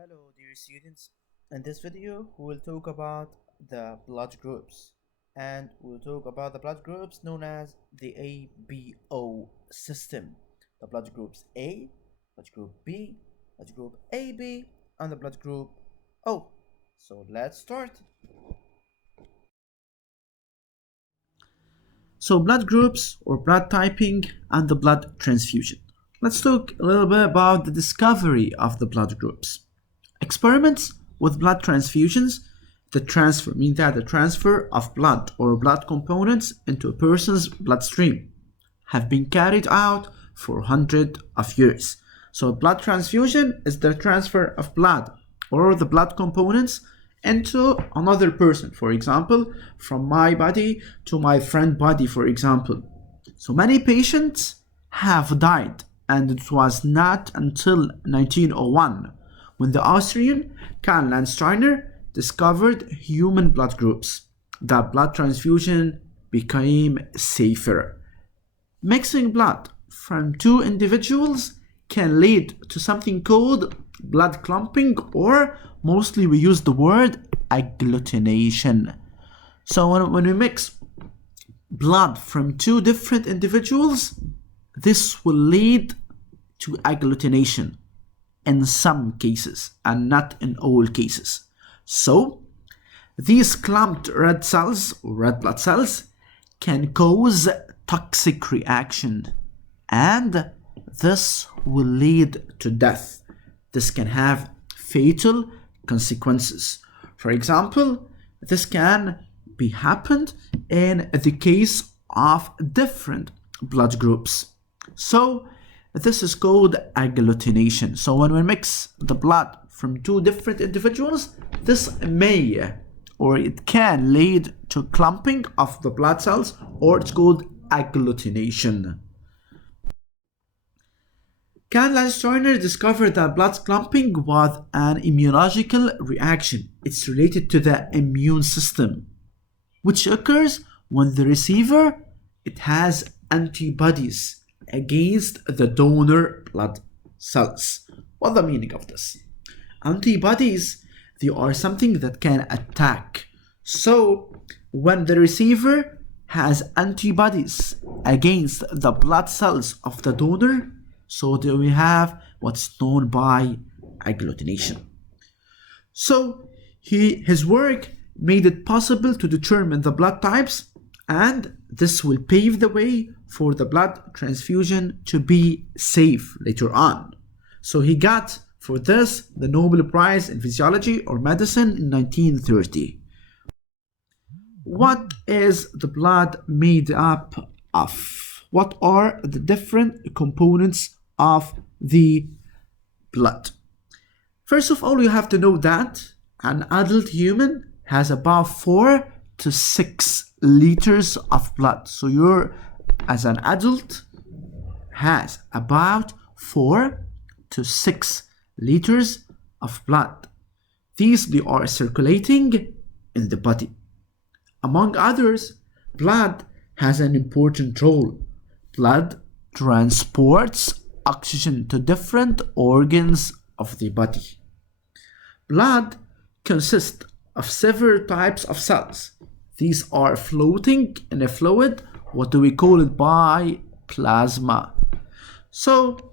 Hello dear students, in this video we will talk about the blood groups and we'll talk about the blood groups known as the ABO system. The blood groups A, blood group B, blood group AB and the blood group O. So let's start. So blood groups or blood typing and the blood transfusion. Let's talk a little bit about the discovery of the blood groups. Experiments with blood transfusions, the transfer of blood or blood components into a person's bloodstream, have been carried out for hundreds of years. So blood transfusion is the transfer of blood or the blood components into another person, for example, from my body to my friend's body, for example. So many patients have died, and it was not until 1901 when the Austrian Karl Landsteiner discovered human blood groups that blood transfusion became safer. Mixing blood from two individuals can lead to something called blood clumping, or mostly we use the word agglutination. So when we mix blood from two different individuals, this will lead to agglutination in some cases and not in all cases. So these clumped red cells or red blood cells can cause toxic reaction, and this will lead to death. This can have fatal consequences. For example, this can be happened in the case of different blood groups. So this is called agglutination. So when we mix the blood from two different individuals, this may or it can lead to clumping of the blood cells, or it's called agglutination. Karl Landsteiner discovered that blood clumping was an immunological reaction. It's related to the immune system, which occurs when the receiver it has antibodies against the donor blood cells. What's the meaning of this? Antibodies, they are something that can attack. So when the receiver has antibodies against the blood cells of the donor, so that we have what's known by agglutination. So his work made it possible to determine the blood types, and this will pave the way for the blood transfusion to be safe later on. So he got for this the Nobel Prize in Physiology or Medicine in 1930. What is the blood made up of? What are the different components of the blood? First of all, you have to know that an adult human has about 4 to 6 liters of blood. So you're, as an adult, has about 4 to 6 liters of blood. These they are circulating in the body. Among others, blood has an important role. Blood transports oxygen to different organs of the body. Blood consists of several types of cells. These are floating in a fluid. What do we call it? By plasma. So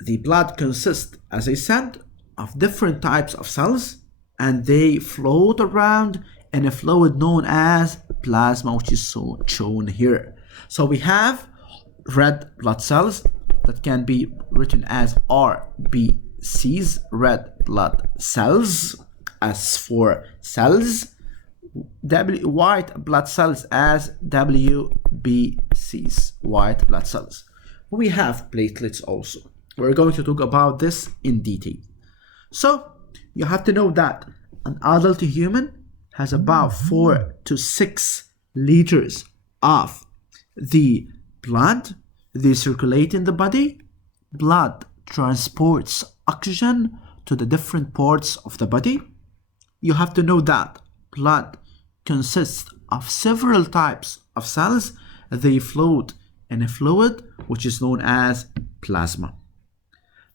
the blood consists, as I said, of different types of cells, and they float around in a fluid known as plasma, which is so shown here. So we have red blood cells that can be written as RBCs, red blood cells, as for cells, white blood cells as WBCs, white blood cells. We have platelets also. We're going to talk about this in detail. So you have to know that an adult human has about 4 to 6 liters of the blood. They circulate in the body. Blood transports oxygen to the different parts of the body. You have to know that blood consists of several types of cells. They float in a fluid which is known as plasma.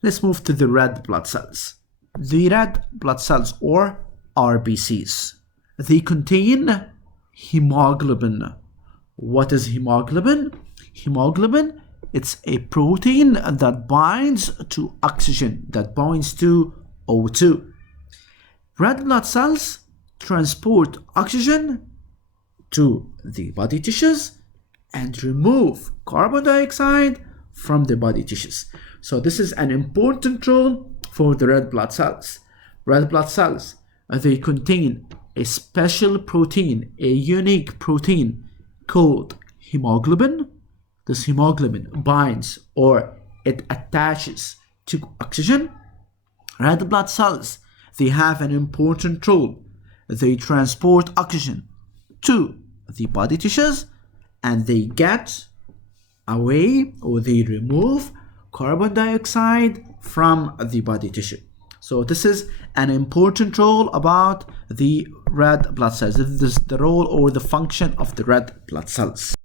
Let's move to the red blood cells. the red blood cells or RBCs. They contain hemoglobin. What is hemoglobin? Hemoglobin, it's a protein that binds to oxygen, that binds to O2. Red blood cells transport oxygen to the body tissues and remove carbon dioxide from the body tissues. So this is an important role for the red blood cells. Red blood cells, they contain a special protein, a unique protein called hemoglobin. This hemoglobin binds or it attaches to oxygen. Red blood cells, they have an important role. They transport oxygen to the body tissues and they get away or they remove carbon dioxide from the body tissue. So this is an important role about the red blood cells. This is the role or the function of the red blood cells.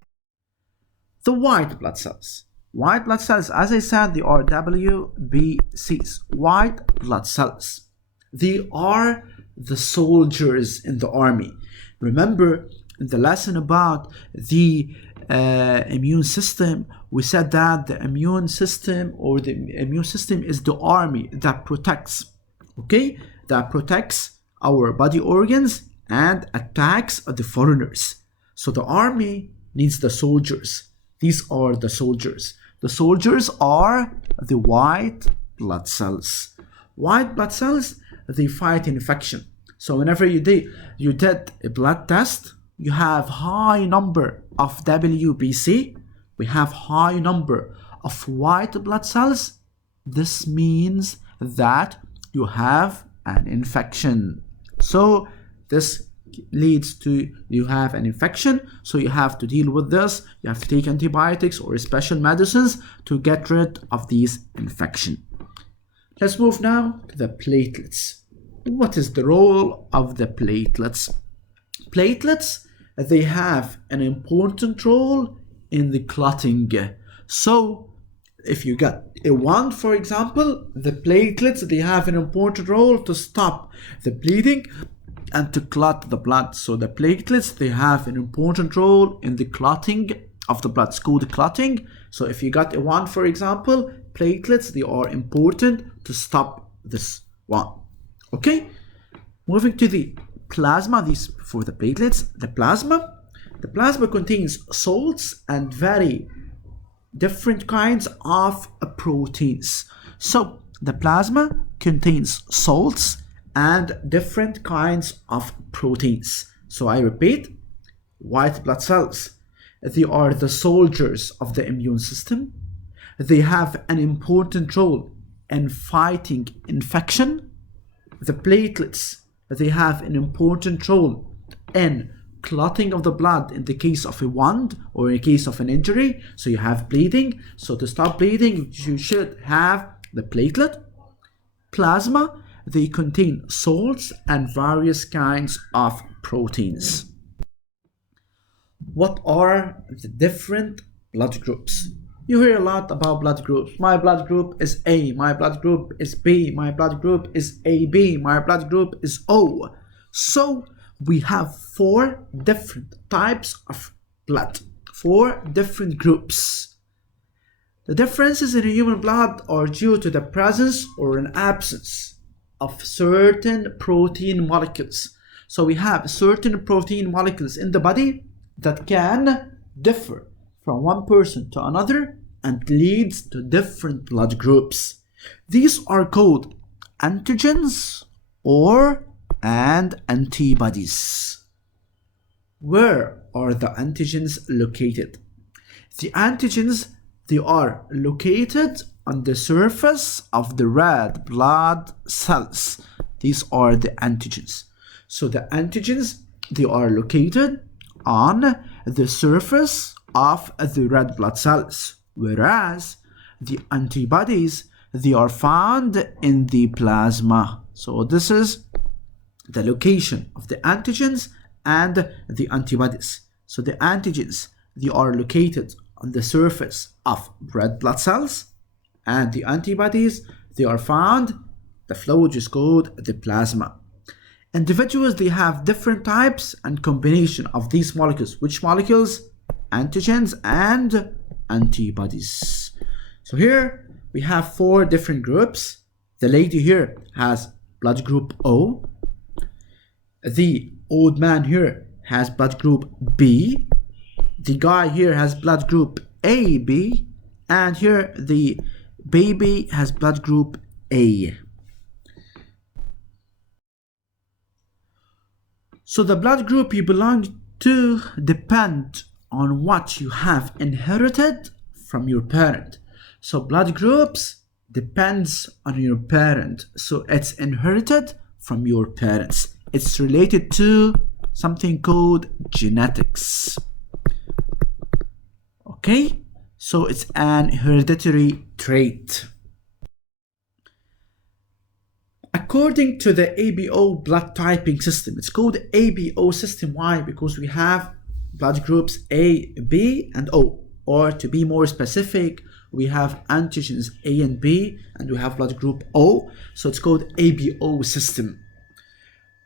The white blood cells. White blood cells, as I said, they are WBCs. White blood cells. They are the soldiers in the army. Remember in the lesson about the immune system, we said that the immune system is the army that protects, okay? That protects our body organs and attacks the foreigners. So the army needs the soldiers. These are the soldiers. The soldiers are the white blood cells. White blood cells, they fight infection. So whenever you did a blood test, you have high number of WBC, we have high number of white blood cells. This means that you have an infection. So this leads to you have an infection, so you have to deal with this. You have to take antibiotics or special medicines to get rid of these infection. Let's move now to the platelets. What is the role of the platelets? Platelets, they have an important role in the clotting. So if you got a wound, for example, the platelets, they have an important role to stop the bleeding and to clot the blood. So the platelets, they have an important role in the clotting of the blood. It's called clotting. So if you got a wound, for example, platelets, they are important to stop this wound. Okay, moving to the plasma. These for the platelets. The plasma contains salts and very different kinds of proteins. So the plasma contains salts and different kinds of proteins. So I repeat, white blood cells, they are the soldiers of the immune system. They have an important role in fighting infection. The platelets, they have an important role in clotting of the blood in the case of a wound or in case of an injury. So you have bleeding. So to stop bleeding, you should have the platelet. Plasma, they contain salts and various kinds of proteins. What are the different blood groups? You hear a lot about blood groups. My blood group is A, my blood group is B, my blood group is AB, my blood group is O. So we have 4 different types of blood, 4 different groups. The differences in human blood are due to the presence or an absence of certain protein molecules. So we have certain protein molecules in the body that can differ from one person to another and leads to different blood groups. These are called antigens and antibodies. Where are the antigens located? The antigens, they are located on the surface of the red blood cells. These are the antigens. So the antigens, they are located on the surface of the red blood cells, whereas the antibodies, they are found in the plasma. So this is the location of the antigens and the antibodies. So the antigens, they are located on the surface of red blood cells, and the antibodies, they are found The fluid is called the plasma. Individuals, they have different types and combination of these molecules. Which molecules? Antigens and antibodies. So here we have 4 different groups. The lady here has blood group O. The old man here has blood group B. The guy here has blood group AB. And here the baby has blood group A. So the blood group you belong to depend on what you have inherited from your parent. So blood groups depends on your parent. So it's inherited from your parents. It's related to something called genetics. Okay? So it's an hereditary trait. According to the ABO blood typing system, it's called ABO system. Why? Because we have blood groups A, B, and O. Or to be more specific, we have antigens A and B, and we have blood group O. So it's called ABO system.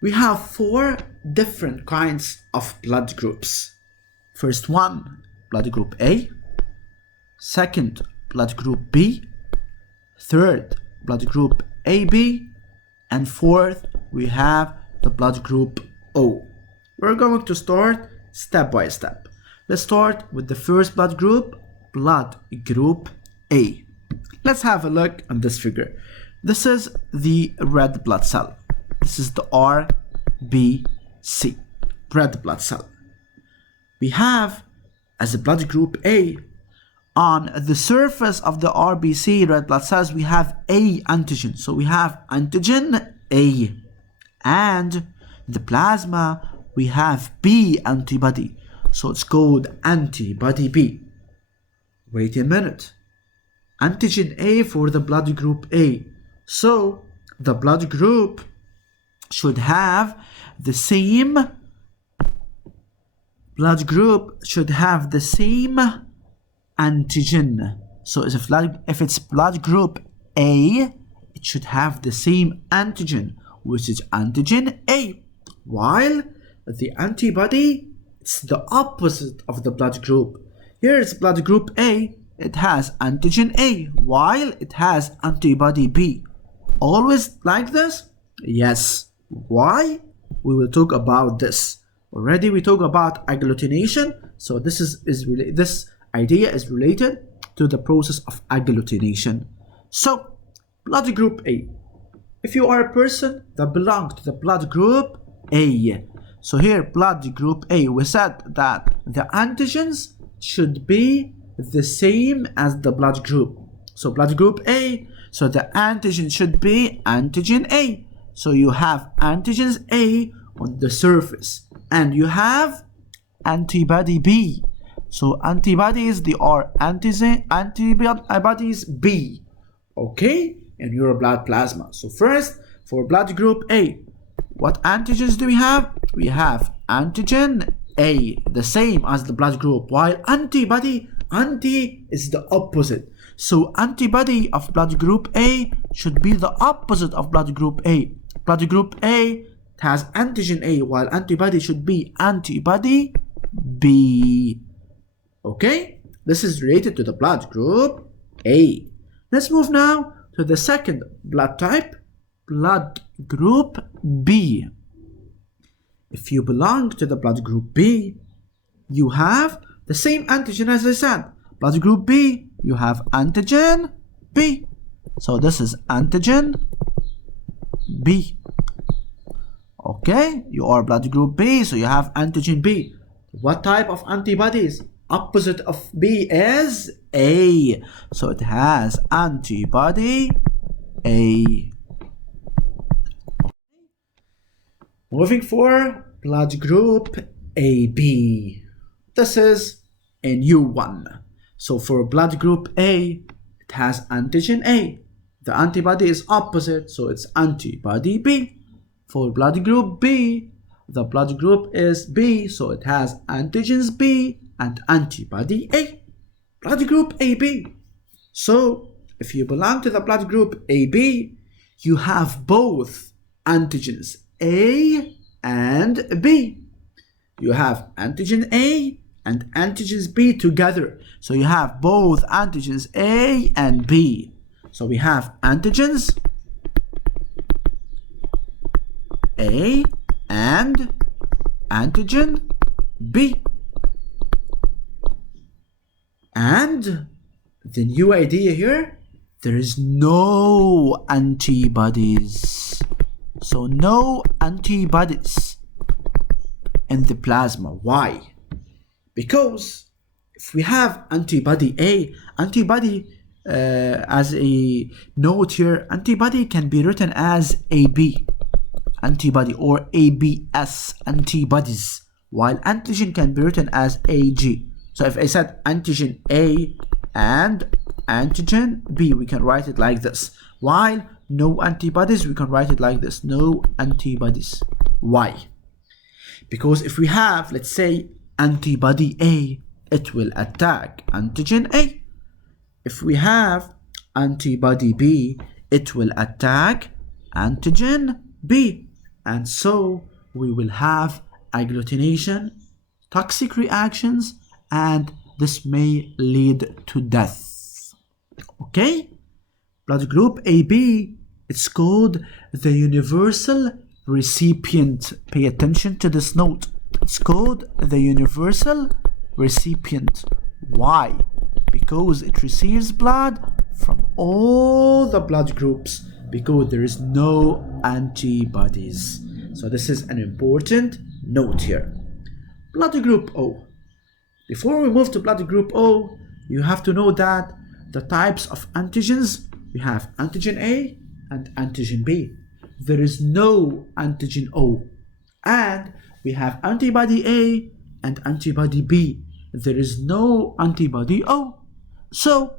We have 4 different kinds of blood groups. First one, blood group A. Second, blood group B. Third, blood group AB. And fourth, we have the blood group O. We're going to start step by step. Let's start with the first blood group A. Let's have a look at this figure. This is the red blood cell. This is the RBC, red blood cell. We have, as a blood group A, on the surface of the RBC red blood cells, we have A antigen. So we have antigen A. And the plasma, we have B antibody. So it's called antibody B. Wait a minute. Antigen A for the blood group A. So the blood group should have the same antigen. So if it's blood group A, it should have the same antigen, which is antigen A. While the antibody, it's the opposite of the blood group. Here it's blood group A, it has antigen A, while it has antibody B. Always like this? Yes. Why? We will talk about this. Already we talk about agglutination, so this idea is related to the process of agglutination. So, blood group A. If you are a person that belongs to the blood group A, so here blood group A, we said that the antigens should be the same as the blood group. So blood group A, so the antigen should be antigen A. So you have antigens A on the surface, and you have antibody B. So antibodies, they are antibodies B, okay, in your blood plasma. So first, for blood group A, what antigens do we have? We have antigen A, the same as the blood group, while antibody, anti is the opposite. So antibody of blood group A should be the opposite of blood group A. Blood group A has antigen A, while antibody should be antibody B. Okay, this is related to the blood group A. Let's move now to the second blood type, blood group B. If you belong to the blood group B, you have the same antigen as I said. Blood group B, you have antigen B. So this is antigen B. Okay, you are blood group B, so you have antigen B. What type of antibodies? Opposite of B is A. So it has antibody A. Moving for blood group AB. This is a new one. So for blood group A, it has antigen A. The antibody is opposite, so it's antibody B. For blood group B, the blood group is B, so it has antigens B and antibody A. Blood group AB. So if you belong to the blood group AB, you have both antigens A and B. You have antigen A and antigens B together. So you have both antigens A and B. So we have antigens A and antigen B. And the new idea here, there is no antibodies. So no antibodies in the plasma. Why? Because if we have antibody A, antibody as a note here, antibody can be written as AB antibody or ABS antibodies, while antigen can be written as AG. So if I said antigen A and antigen B, we can write it like this. While no antibodies, we can write it like this. No antibodies. Why? Because if we have, let's say, antibody A, it will attack antigen A. If we have antibody B, it will attack antigen B. And so we will have agglutination, toxic reactions, and this may lead to death. Okay? Blood group AB, it's called the universal recipient. Pay attention to this note. It's called the universal recipient. Why? Because it receives blood from all the blood groups, because there is no antibodies. So this is an important note here. Blood group O. Before we move to blood group O, you have to know that the types of antigens, we have antigen A and antigen B. There is no antigen O. And we have antibody A and antibody B. There is no antibody O. So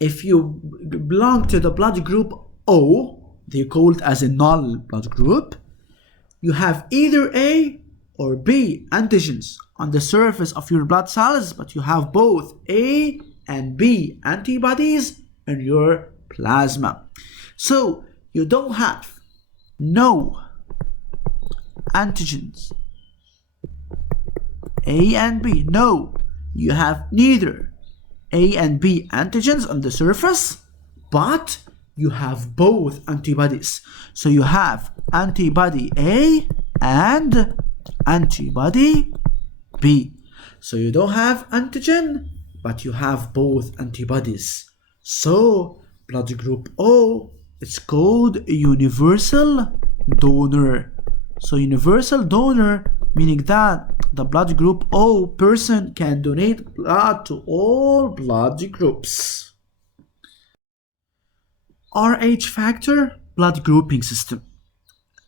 if you belong to the blood group O, they call it as a null blood group, you have either A or B antigens on the surface of your blood cells, but you have both A and B antibodies in your plasma. So you don't have no antigens A and B. No, you have neither A and B antigens on the surface, but you have both antibodies. So you have antibody A and antibody B. So you don't have antigen, but you have both antibodies. So blood group O, it's called a universal donor. So universal donor, meaning that the blood group O person can donate blood to all blood groups. RH factor blood grouping system.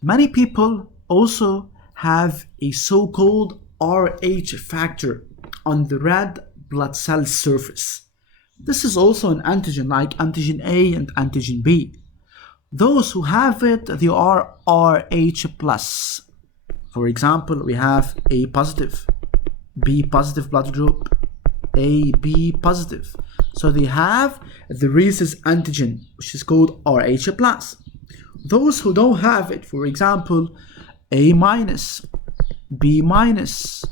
Many people also have a so-called RH factor on the red blood cell surface. This is also an antigen like antigen A and antigen B. Those who have it, they are RH plus. For example, we have A positive, B positive blood group, AB positive. So they have the Rhesus antigen, which is called RH plus. Those who don't have it, for example, A minus, B minus,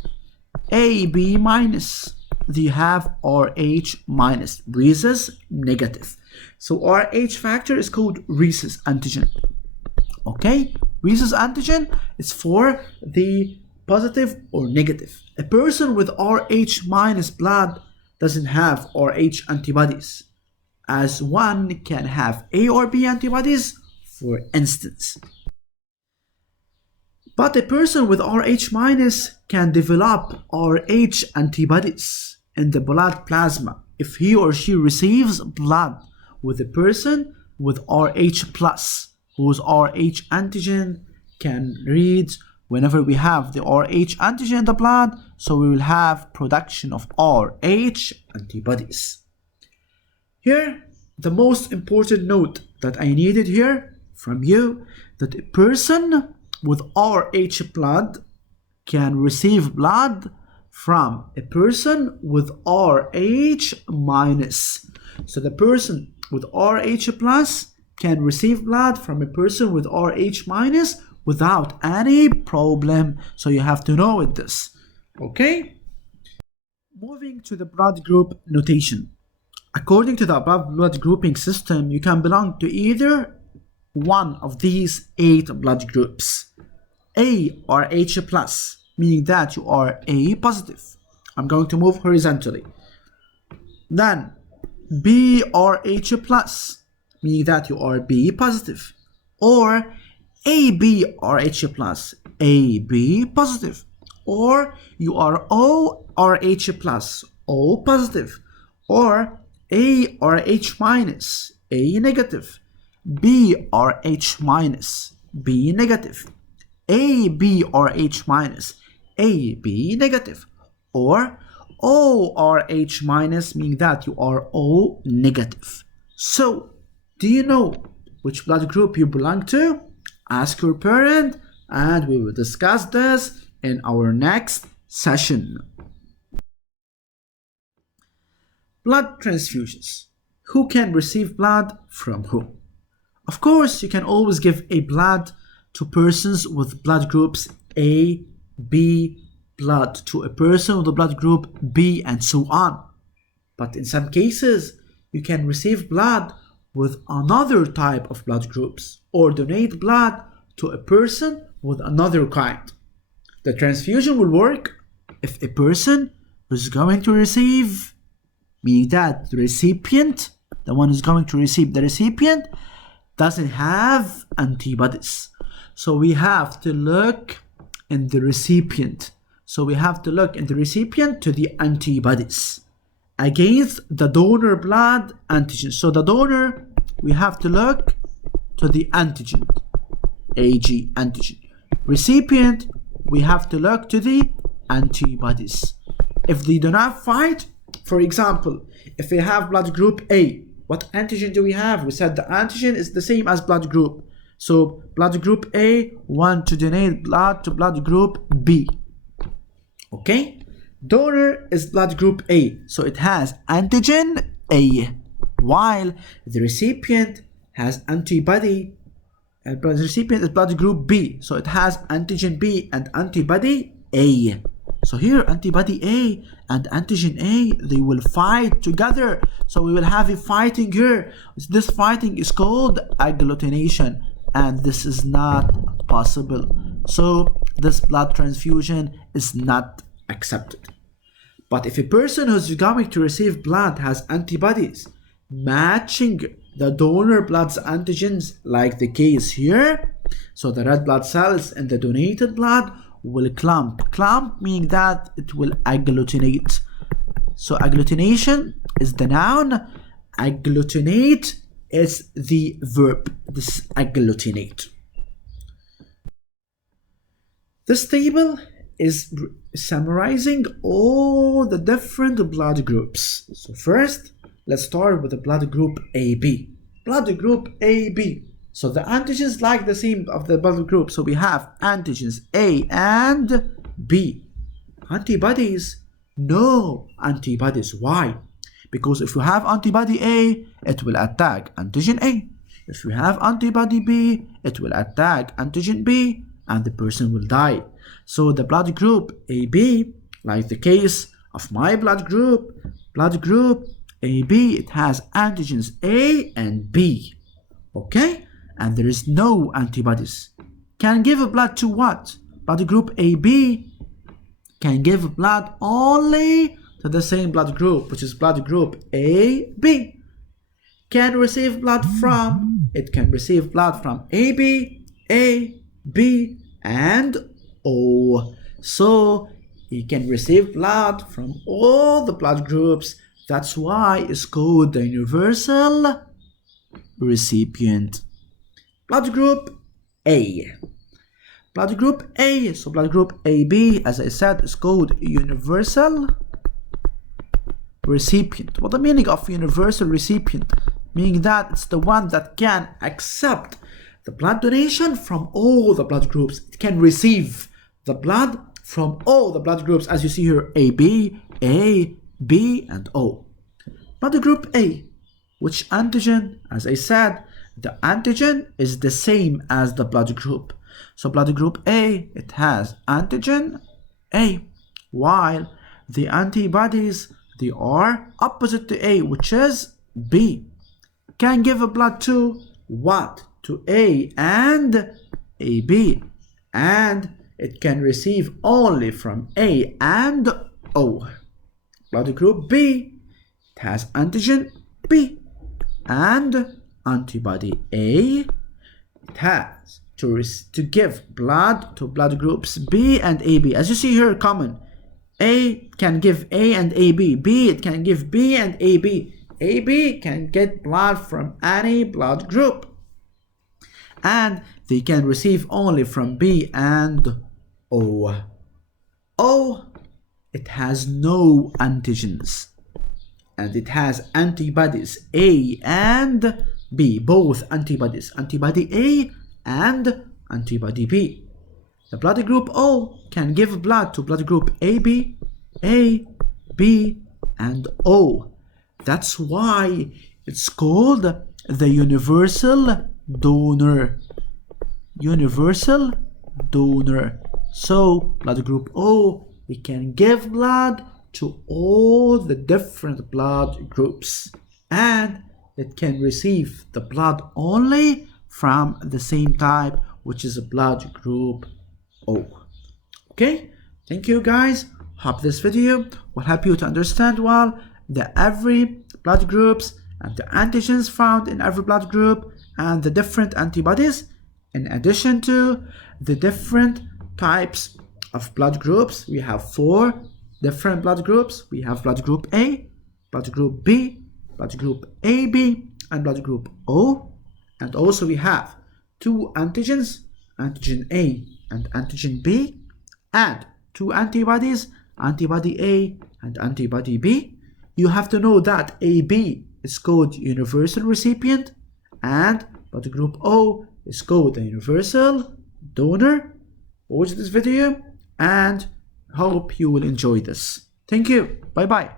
AB minus, they have RH minus, Rhesus negative. So RH factor is called Rhesus antigen. Okay, Rhesus antigen is for the positive or negative. A person with RH minus blood doesn't have RH antibodies, as one can have A or B antibodies, for instance. But a person with RH minus can develop RH antibodies in the blood plasma if he or she receives blood with a person with RH plus, whose RH antigen can read whenever we have the RH antigen in the blood, so we will have production of RH antibodies. Here, the most important note that I needed here from you, that a person with RH blood can receive blood from a person with RH minus. So the person with RH plus can receive blood from a person with Rh minus without any problem. So you have to know this. Okay? Moving to the blood group notation. According to the above blood grouping system, you can belong to either one of these 8 blood groups. A or H plus, meaning that you are A positive. I'm going to move horizontally. Then B or H plus, meaning that you are B positive. Or AB or H plus, AB positive. Or you are O or H plus, O positive. Or A or H minus, A negative. B or H minus, B negative. A, B or H minus, A, B negative. Or O or H minus, meaning that you are O negative. So, do you know which blood group you belong to? Ask your parent, and we will discuss this in our next session. Blood transfusions. Who can receive blood from whom? Of course, you can always give a blood to persons with blood groups A, B, blood to a person with the blood group B, and so on. But in some cases, you can receive blood with another type of blood groups or donate blood to a person with another kind. The transfusion will work if a person is going to receive, meaning that the recipient, the one who's going to receive the recipient, doesn't have antibodies. So we have to look in the recipient. So we have to look in the recipient to the antibodies against the donor blood antigen. So the donor, we have to look to the antigen, Ag antigen. Recipient, we have to look to the antibodies. If they do not fight, for example, if we have blood group A, what antigen do we have? We said the antigen is the same as blood group. So blood group A want to donate blood to blood group B. Okay? Donor is blood group A, so it has antigen A, while the recipient has antibody, and the recipient is blood group B, so it has antigen B and antibody A. So here antibody A and antigen A, they will fight together. So we will have a fighting here. This fighting is called agglutination, and this is not possible. So this blood transfusion is not accepted. But if a person who's going to receive blood has antibodies matching the donor blood's antigens, like the case here, so the red blood cells in the donated blood will clump. Clump meaning that it will agglutinate. So agglutination is the noun, agglutinate is the verb. This agglutinate. This table is summarizing all the different blood groups. So first, let's start with the blood group AB. Blood group AB. So the antigens like the same of the blood group. So we have antigens A and B. Antibodies? No antibodies. Why? Because if you have antibody A, it will attack antigen A. If you have antibody B, it will attack antigen B, and the person will die. So the blood group AB, like the case of my blood group AB, it has antigens A and B. Okay? And there is no antibodies. Can give blood to what? Blood group AB can give blood only to the same blood group, which is blood group AB. Can receive blood from, it can receive blood from AB, A, B, and O. So it can receive blood from all the blood groups. That's why it's called the universal recipient. Blood group A. Blood group A, so blood group AB, as I said, is called universal recipient. What the meaning of universal recipient? Meaning that it's the one that can accept the blood donation from all the blood groups. It can receive the blood from all the blood groups, as you see here, AB, A, B, and O. Blood group A, which antigen? As I said, the antigen is the same as the blood group. So blood group A, it has antigen A, while the antibodies, they are opposite to A, which is B. Can give a blood to what? To A and AB. And it can receive only from A and O. Blood group B, it has antigen B and antibody A. It has to give blood to blood groups B and AB. As you see here, common. A can give A and AB. B, it can give B and AB. AB can get blood from any blood group. And they can receive only from B and O. O, it has no antigens. And it has antibodies A and B, both antibodies, antibody A and antibody B. The blood group O can give blood to blood group AB, A, B, and O. That's why it's called the universal donor. Universal donor. So blood group O, it can give blood to all the different blood groups, and it can receive the blood only from the same type, which is a blood group O. Okay, thank you guys. Hope this video will help you to understand well the every blood groups and the antigens found in every blood group and the different antibodies, in addition to the different types of blood groups. We have 4 different blood groups. We have blood group A, blood group B, blood group AB, and blood group O. And also we have 2 antigens, antigen A and antigen B, and 2 antibodies, antibody A and antibody B. You have to know that AB is called universal recipient and blood group O is called the universal donor. Watch this video and hope you will enjoy this. Thank you. Bye bye.